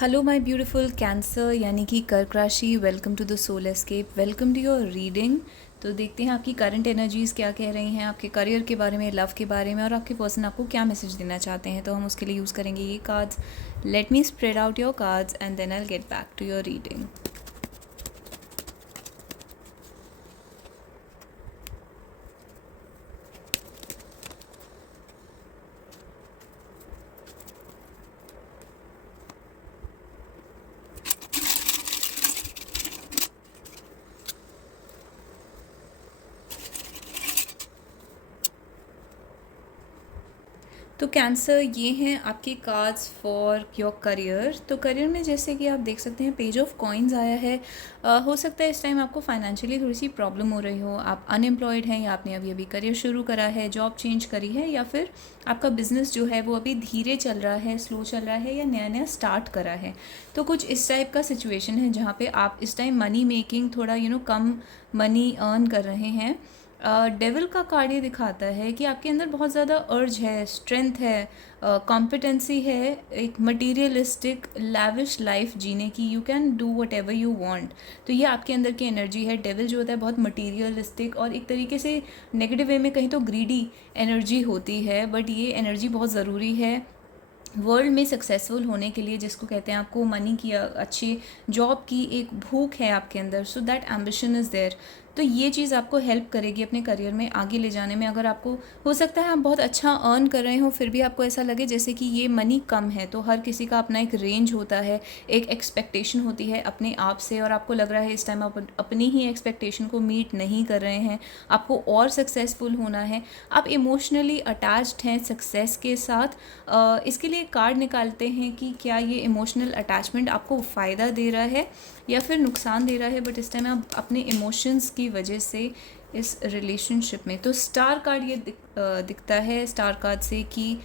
Hello my beautiful cancer यानी कि कर्क राशि। Welcome to the soul escape, welcome to your reading. तो देखते हैं आपकी करंट एनर्जीज़ क्या कह रही हैं, आपके करियर के बारे में, लव के बारे में, और आपके पर्सन आपको क्या मैसेज देना चाहते हैं। तो हम उसके लिए यूज़ करेंगे ये cards. Let me spread out your cards and then I get back to your reading. तो कैंसर, ये हैं आपके कार्ड्स फॉर योर करियर। तो करियर में जैसे कि आप देख सकते हैं पेज ऑफ कॉइन्स आया है। हो सकता है इस टाइम आपको फाइनेंशियली थोड़ी सी प्रॉब्लम हो रही हो, आप अनएम्प्लॉयड हैं या आपने अभी अभी करियर शुरू करा है, जॉब चेंज करी है, या फिर आपका बिजनेस जो है वो अभी धीरे चल रहा है, स्लो चल रहा है, या नया नया स्टार्ट करा है। तो कुछ इस टाइप का सिचुएशन है जहाँ पे आप इस टाइम मनी मेकिंग थोड़ा कम मनी अर्न कर रहे हैं। डेविल का कार्ड ये दिखाता है कि आपके अंदर बहुत ज़्यादा अर्ज है, स्ट्रेंथ है, कॉम्पिटेंसी है, एक मटीरियलिस्टिक लैविश लाइफ जीने की। You can do what ever you want. तो ये आपके अंदर की एनर्जी है। डेविल जो होता है बहुत मटीरियलिस्टिक और एक तरीके से नेगेटिव वे में कहीं तो ग्रीडी एनर्जी होती है, बट ये एनर्जी बहुत ज़रूरी है वर्ल्ड में सक्सेसफुल होने के लिए। जिसको कहते हैं आपको मनी की, अच्छी जॉब की एक भूख है आपके अंदर, so that ambition is there. तो ये चीज़ आपको हेल्प करेगी अपने करियर में आगे ले जाने में। अगर आपको हो सकता है आप बहुत अच्छा अर्न कर रहे हो फिर भी आपको ऐसा लगे जैसे कि ये मनी कम है, तो हर किसी का अपना एक रेंज होता है, एक एक्सपेक्टेशन होती है अपने आप से, और आपको लग रहा है इस टाइम आप अपनी ही एक्सपेक्टेशन को मीट नहीं कर रहे हैं, आपको और सक्सेसफुल होना है, आप इमोशनली अटैच्ड हैं सक्सेस के साथ। इसके लिए कार्ड निकालते हैं कि क्या ये इमोशनल अटैचमेंट आपको फ़ायदा दे रहा है या फिर नुकसान दे रहा है, बट इस टाइम आप अपने इमोशंस की वजह से इस रिलेशनशिप में। तो स्टार कार्ड ये दिखता है स्टार कार्ड से कि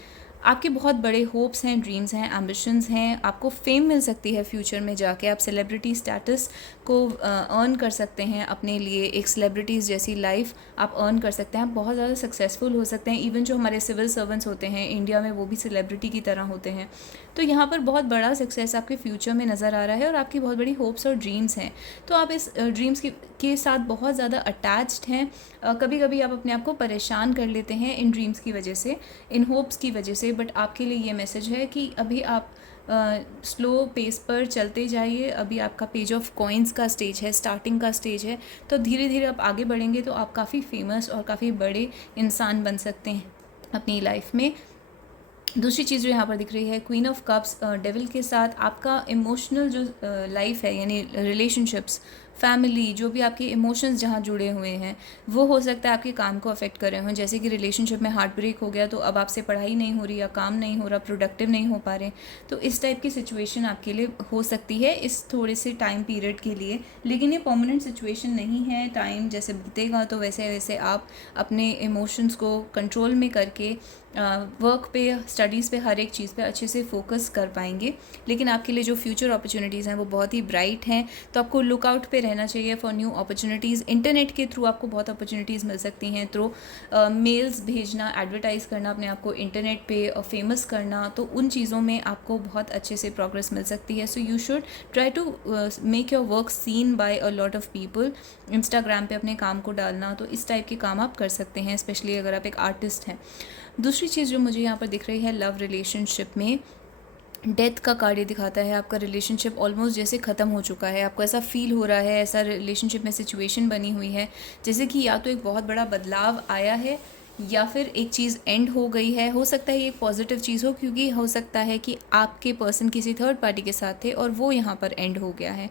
आपके बहुत बड़े होप्स हैं, ड्रीम्स हैं, एम्बिशंस हैं, आपको फेम मिल सकती है फ्यूचर में जाके, आप सेलिब्रिटी स्टेटस को अर्न कर सकते हैं अपने लिए, एक सेलिब्रिटीज़ जैसी लाइफ आप अर्न कर सकते हैं, आप बहुत ज़्यादा सक्सेसफुल हो सकते हैं। इवन जो हमारे सिविल सर्वेंट्स होते हैं इंडिया में वो भी सेलिब्रिटी की तरह होते हैं। तो यहाँ पर बहुत बड़ा सक्सेस आपके फ्यूचर में नज़र आ रहा है और आपकी बहुत बड़ी होप्स और ड्रीम्स हैं। तो आप इस ड्रीम्स के साथ बहुत ज़्यादा अटैच्ड हैं। कभी कभी आप अपने आप को परेशान कर लेते हैं इन ड्रीम्स की वजह से, इन होप्स की वजह से, बट आपके लिए ये मैसेज है कि अभी आप स्लो पेस पर चलते जाइए। अभी आपका पेज ऑफ कॉइन्स का स्टेज है, स्टार्टिंग का स्टेज है। तो धीरे धीरे आप आगे बढ़ेंगे तो आप काफ़ी फेमस और काफ़ी बड़े इंसान बन सकते हैं अपनी लाइफ में। दूसरी चीज़ जो यहाँ पर दिख रही है क्वीन ऑफ कप्स, डेविल के साथ आपका इमोशनल जो लाइफ है, यानी रिलेशनशिप्स, फैमिली, जो भी आपके इमोशंस जहाँ जुड़े हुए हैं वो हो सकता है आपके काम को अफेक्ट कर रहे हों। जैसे कि रिलेशनशिप में हार्ट ब्रेक हो गया तो अब आपसे पढ़ाई नहीं हो रही या काम नहीं हो रहा, प्रोडक्टिव नहीं हो पा रहे। तो इस टाइप की सिचुएशन आपके लिए हो सकती है इस थोड़े से टाइम पीरियड के लिए, लेकिन ये परमानेंट सिचुएशन नहीं है। टाइम जैसे बीतेगा तो वैसे वैसे आप अपने इमोशंस को कंट्रोल में करके वर्क पे, स्टडीज़ पे, हर एक चीज़ पे अच्छे से फोकस कर पाएंगे। लेकिन आपके लिए जो फ्यूचर अपॉर्चुनिटीज़ हैं वो बहुत ही ब्राइट हैं, तो आपको लुकआउट पे रहना चाहिए फॉर न्यू अपॉर्चुनिटीज़। इंटरनेट के थ्रू आपको बहुत अपॉर्चुनिटीज़ मिल सकती हैं, थ्रू मेल्स भेजना, एडवर्टाइज़ करना, अपने आप को इंटरनेट पे फेमस करना, तो उन चीज़ों में आपको बहुत अच्छे से प्रोग्रेस मिल सकती है। So you should try to make your work seen by a lot of people. Instagram पे अपने काम को डालना, तो इस टाइप के काम आप कर सकते हैं, स्पेशली अगर आप एक आर्टिस्ट हैं। दूसरी चीज़ जो मुझे यहाँ पर दिख रही है लव रिलेशनशिप में, डेथ का कार्ड ये दिखाता है आपका रिलेशनशिप ऑलमोस्ट जैसे ख़त्म हो चुका है। आपको ऐसा फील हो रहा है, ऐसा रिलेशनशिप में सिचुएशन बनी हुई है जैसे कि या तो एक बहुत बड़ा बदलाव आया है या फिर एक चीज़ एंड हो गई है। हो सकता है ये एक पॉजिटिव चीज़ हो, क्योंकि हो सकता है कि आपके पर्सन किसी थर्ड पार्टी के साथ थे और वो यहाँ पर एंड हो गया है।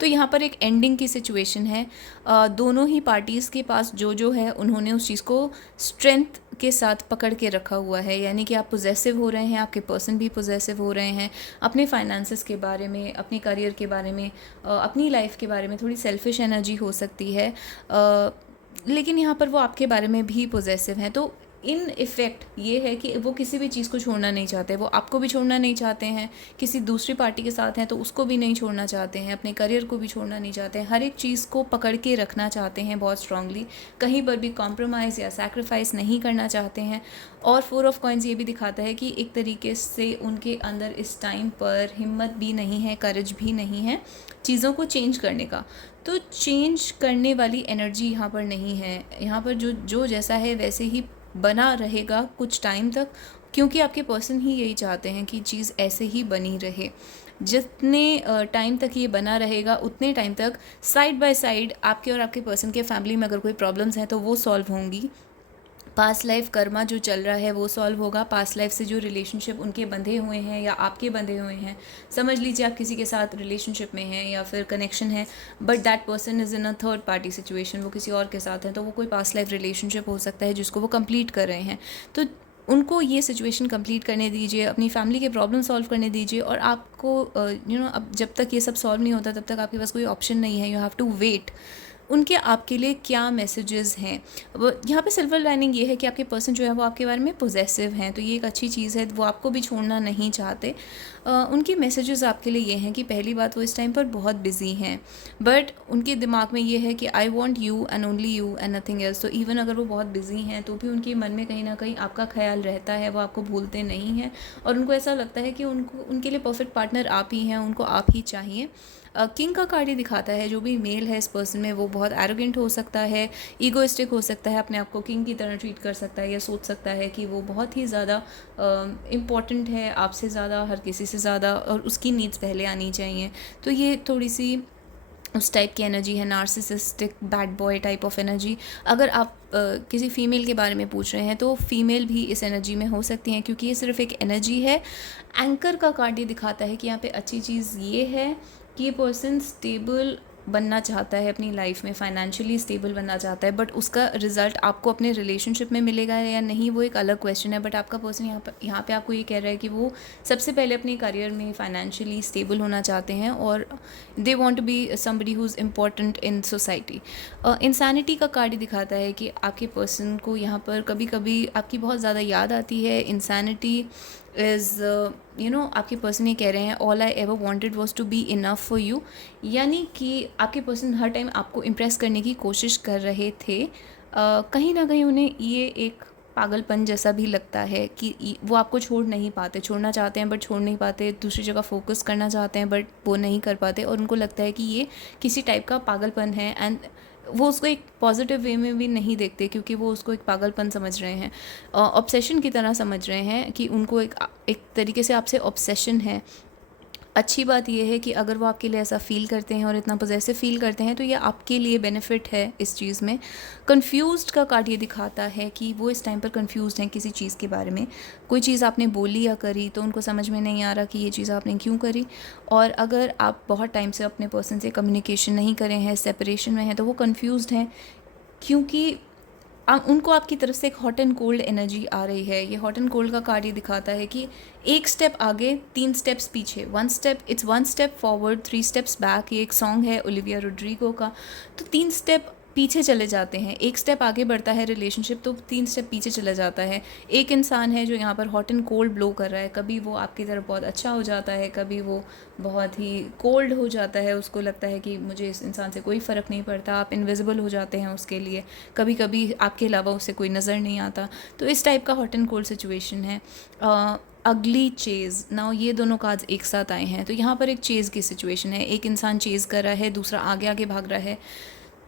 तो यहाँ पर एक एंडिंग की सिचुएशन है। दोनों ही पार्टीज़ के पास जो है उन्होंने उस चीज़ को स्ट्रेंथ के साथ पकड़ के रखा हुआ है, यानी कि आप पोजेसिव हो रहे हैं, आपके पर्सन भी पोजेसिव हो रहे हैं अपने फाइनेंसेस के बारे में, अपने करियर के बारे में, अपनी लाइफ के बारे में। थोड़ी सेल्फिश एनर्जी हो सकती है, लेकिन यहाँ पर वो आपके बारे में भी पोजेसिव हैं। तो इन इफ़ेक्ट ये है कि वो किसी भी चीज़ को छोड़ना नहीं चाहते, वो आपको भी छोड़ना नहीं चाहते हैं, किसी दूसरी पार्टी के साथ हैं तो उसको भी नहीं छोड़ना चाहते हैं, अपने करियर को भी छोड़ना नहीं चाहते हैं, हर एक चीज़ को पकड़ के रखना चाहते हैं बहुत स्ट्रांगली, कहीं पर भी कॉम्प्रोमाइज़ या सैक्रिफाइस नहीं करना चाहते हैं। और 4 ऑफ कॉइन्स ये भी दिखाता है कि एक तरीके से उनके अंदर इस टाइम पर हिम्मत भी नहीं है, करेज भी नहीं है चीज़ों को चेंज करने का। तो चेंज करने वाली एनर्जी यहाँ पर नहीं है, यहाँ पर जो जो जैसा है वैसे ही बना रहेगा कुछ टाइम तक, क्योंकि आपके पर्सन ही यही चाहते हैं कि चीज़ ऐसे ही बनी रहे। जितने टाइम तक ये बना रहेगा उतने टाइम तक साइड बाय साइड आपके और आपके पर्सन के फैमिली में अगर कोई प्रॉब्लम्स हैं तो वो सॉल्व होंगी। पास्ट लाइफ कर्मा जो चल रहा है वो सॉल्व होगा। पास्ट लाइफ से जो रिलेशनशिप उनके बंधे हुए हैं या आपके बंधे हुए हैं, समझ लीजिए आप किसी के साथ रिलेशनशिप में हैं या फिर कनेक्शन है, but that person is in a third party situation, वो किसी और के साथ है, तो वो कोई पास्ट लाइफ रिलेशनशिप हो सकता है जिसको वो कंप्लीट कर रहे हैं। तो उनको ये सिचुएशन कंप्लीट करने दीजिए, अपनी फैमिली के प्रॉब्लम सॉल्व करने दीजिए। और आपको अब जब तक ये सब सॉल्व नहीं होता तब तक आपके पास कोई ऑप्शन नहीं है, यू हैव टू वेट उनके आपके लिए क्या मैसेजेस हैं। यहाँ पे सिल्वर लाइनिंग ये है कि आपके पर्सन जो है वो आपके बारे में पॉजिटिव हैं, तो ये एक अच्छी चीज़ है, वो आपको भी छोड़ना नहीं चाहते। उनके मैसेजेस आपके लिए ये हैं कि पहली बात वो इस टाइम पर बहुत बिजी हैं, बट उनके दिमाग में ये है कि I want you and only you and nothing else. तो इवन अगर वो बहुत बिजी हैं तो भी उनके मन में कहीं ना कहीं आपका ख्याल रहता है, वो आपको भूलते नहीं हैं और उनको ऐसा लगता है कि उनके लिए परफेक्ट पार्टनर आप ही हैं, उनको आप ही चाहिए। किंग का कार्ड ये दिखाता है जो भी मेल है इस पर्सन में वो बहुत एरोगेंट हो सकता है, ईगोइस्टिक हो सकता है, अपने आप को किंग की तरह ट्रीट कर सकता है, या सोच सकता है कि वो बहुत ही ज़्यादा इम्पॉर्टेंट है आपसे ज़्यादा, हर किसी से ज़्यादा, और उसकी नीड्स पहले आनी चाहिए। तो ये थोड़ी सी उस टाइप की एनर्जी है, narcissistic bad boy type of energy. अगर आप किसी फीमेल के बारे में पूछ रहे हैं तो फीमेल भी इस एनर्जी में हो सकती हैं, क्योंकि ये सिर्फ एक एनर्जी है। एंकर का कार्ड ये दिखाता है कि यहाँ पे अच्छी चीज़ ये है कि ये पर्सन स्टेबल बनना चाहता है अपनी लाइफ में, फाइनेंशियली स्टेबल बनना चाहता है, बट उसका रिजल्ट आपको अपने रिलेशनशिप में मिलेगा या नहीं वो एक अलग क्वेश्चन है। बट आपका पर्सन यहाँ पे आपको ये कह रहा है कि वो सबसे पहले अपने करियर में फाइनेंशियली स्टेबल होना चाहते हैं और they want to be somebody who is important in society. Insanity का कार्ड दिखाता है कि आपके पर्सन को यहाँ पर कभी कभी आपकी बहुत ज़्यादा याद आती है। इंसानिटी इज़ आपके पर्सन ये कह रहे हैं all I ever wanted was to be enough for you, यानी कि आपके पर्सन हर टाइम आपको इम्प्रेस करने की कोशिश कर रहे थे। कहीं ना कहीं उन्हें ये एक पागलपन जैसा भी लगता है कि वो आपको छोड़ नहीं पाते, छोड़ना चाहते हैं बट छोड़ नहीं पाते, दूसरी जगह फोकस करना चाहते हैं बट वो नहीं कर पाते, और उनको लगता है कि ये किसी टाइप का पागलपन है। एंड वो उसको एक पॉजिटिव वे में भी नहीं देखते, क्योंकि वो उसको एक पागलपन समझ रहे हैं, ऑब्सेशन की तरह समझ रहे हैं कि उनको एक तरीके से आपसे ऑब्सेशन है। अच्छी बात यह है कि अगर वो आपके लिए ऐसा फ़ील करते हैं और इतना पॉजेसिव फ़ील करते हैं तो ये आपके लिए बेनिफिट है इस चीज़ में। कंफ्यूज्ड का कार्ड ये दिखाता है कि वो इस टाइम पर कंफ्यूज्ड हैं किसी चीज़ के बारे में। कोई चीज़ आपने बोली या करी तो उनको समझ में नहीं आ रहा कि ये चीज़ आपने क्यों करी, और अगर आप बहुत टाइम से अपने पर्सन से कम्युनिकेशन नहीं करें हैं, सेपरेशन में हैं, तो वो कंफ्यूज्ड हैं, क्योंकि उनको आपकी तरफ से एक हॉट एंड कोल्ड एनर्जी आ रही है। ये हॉट एंड कोल्ड का कार्ड ये दिखाता है कि एक स्टेप आगे 3 स्टेप्स पीछे, one step forward 3 steps back. ये एक सॉन्ग है ओलिविया रोड्रिगो का। तो 3 स्टेप पीछे चले जाते हैं, एक स्टेप आगे बढ़ता है रिलेशनशिप तो 3 स्टेप पीछे चला जाता है। एक इंसान है जो यहाँ पर हॉट एंड कोल्ड ब्लो कर रहा है, कभी वो आपकी तरफ बहुत अच्छा हो जाता है, कभी वो बहुत ही कोल्ड हो जाता है, उसको लगता है कि मुझे इस इंसान से कोई फ़र्क नहीं पड़ता, आप इनविजिबल हो जाते हैं उसके लिए, कभी कभी आपके अलावा उसे कोई नज़र नहीं आता। तो इस टाइप का हॉट एंड कोल्ड सिचुएशन है। अगली चेज़ नाउ, ये दोनों कार्ड्स एक साथ आए हैं, तो यहाँ पर एक चेज़ की सिचुएशन है, एक इंसान चेज़ कर रहा है, दूसरा आगे आगे भाग रहा है।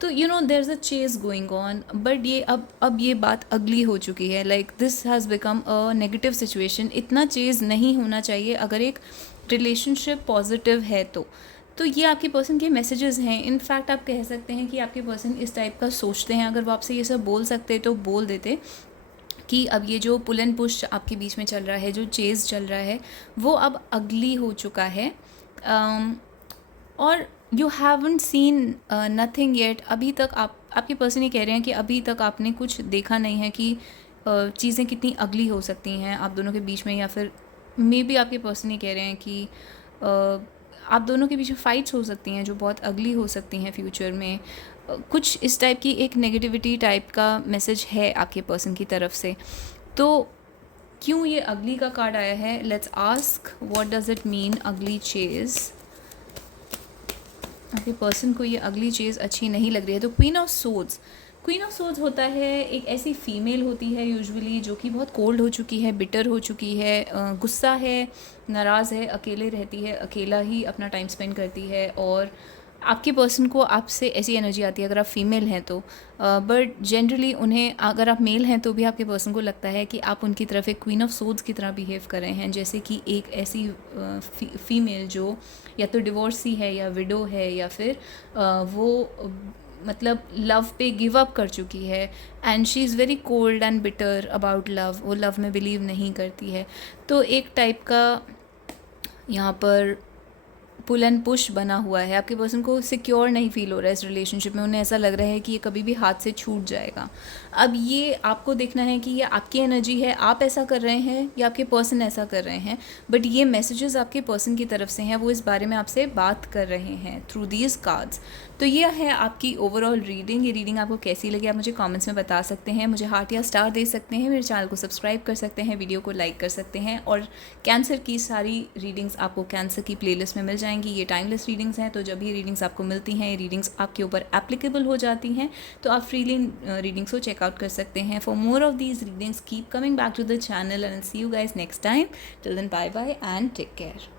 तो there is a Chase going on, but ये अब ये बात अगली हो चुकी है, like this has become a negative situation. इतना चेज़ नहीं होना चाहिए अगर एक रिलेशनशिप पॉजिटिव है तो ये आपके पर्सन के मैसेजेस हैं। इनफैक्ट आप कह सकते हैं कि आपके पर्सन इस टाइप का सोचते हैं। अगर वो आपसे ये सब बोल सकते तो बोल देते कि अब ये जो पुल एंड पुश आपके बीच में चल रहा है, जो चेज़ चल रहा है, वो अब अगली हो चुका है। और you haven't seen nothing yet. अभी तक आपके पर्सन ये कह रहे हैं कि अभी तक आपने कुछ देखा नहीं है कि चीज़ें कितनी अगली हो सकती हैं आप दोनों के बीच में, या फिर मे बी आपके पर्सन ये कह रहे हैं कि आप दोनों के बीच में फ़ाइट्स हो सकती हैं जो बहुत अगली हो सकती हैं फ्यूचर में। कुछ इस टाइप की एक नेगेटिविटी टाइप का मैसेज है आपके पर्सन की तरफ से। तो क्यों ये अगली का कार्ड आया है, let's ask what does it mean अगली चेज़। आपके पर्सन को ये अगली चीज़ अच्छी नहीं लग रही है। तो queen of swords, queen of swords होता है एक ऐसी फीमेल होती है यूजुअली जो कि बहुत कोल्ड हो चुकी है, बिटर हो चुकी है, गुस्सा है, नाराज़ है, अकेले रहती है, अकेला ही अपना टाइम स्पेंड करती है। और आपके पर्सन को आपसे ऐसी एनर्जी आती है अगर आप फीमेल हैं तो, बट जनरली उन्हें, अगर आप मेल हैं तो भी आपके पर्सन को लगता है कि आप उनकी तरफ एक क्वीन ऑफ सोर्ड्स की तरह बिहेव कर रहे हैं, जैसे कि एक ऐसी फीमेल जो या तो डिवोर्सी है या विडो है या फिर वो मतलब लव पे गिव अप कर चुकी है and she is very cold and bitter about love, वो लव में बिलीव नहीं करती है। तो एक टाइप का यहाँ पर पुल एंड पुश बना हुआ है। आपके पर्सन को सिक्योर नहीं फील हो रहा है इस रिलेशनशिप में, उन्हें ऐसा लग रहा है कि ये कभी भी हाथ से छूट जाएगा। अब ये आपको देखना है कि ये आपकी एनर्जी है, आप ऐसा कर रहे हैं या आपके पर्सन ऐसा कर रहे हैं, बट ये मैसेजेस आपके पर्सन की तरफ से हैं, वो इस बारे में आपसे बात कर रहे हैं थ्रू दीज कार्ड्स। तो ये है आपकी ओवरऑल रीडिंग। ये रीडिंग आपको कैसी लगी आप मुझे कमेंट्स में बता सकते हैं, मुझे हार्ट या स्टार दे सकते हैं, मेरे चैनल को सब्सक्राइब कर सकते हैं, वीडियो को लाइक कर सकते हैं। और कैंसर की सारी रीडिंग्स आपको कैंसर की प्लेलिस्ट में मिल जाएंगी। ये टाइमलेस रीडिंग्स हैं, तो जब ये रीडिंग्स आपको मिलती हैं, ये रीडिंग्स आपके ऊपर एप्लीकेबल हो जाती हैं, तो आप फ्रीली रीडिंग्स को चेकआउट कर सकते हैं। For more of these readings keep coming back to the channel and see you guys next time. Till then bye bye and take care.